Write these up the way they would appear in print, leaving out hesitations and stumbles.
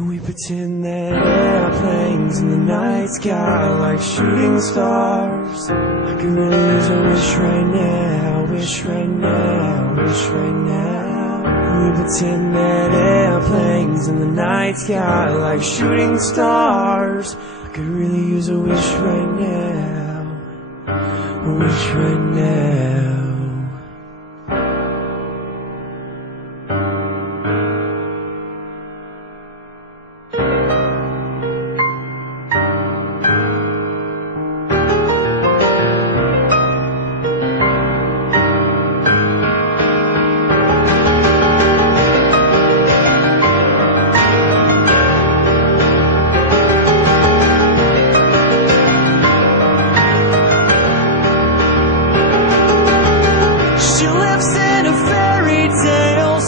Can we pretend that airplanes in the night sky are like shooting stars? I could really use a wish right now, wish right now, wish right now. Can we pretend that airplanes in the night sky are like shooting stars? I could really use a wish right now, a wish right now.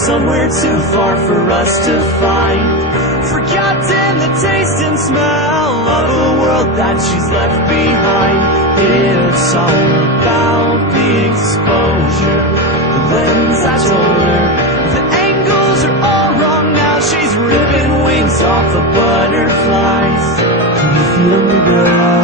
Somewhere too far for us to find, forgotten the taste and smell of a world that she's left behind. It's all about the exposure, the lens I told her. The angles are all wrong now, she's ripping wings off the butterflies. Can you feel me, girl?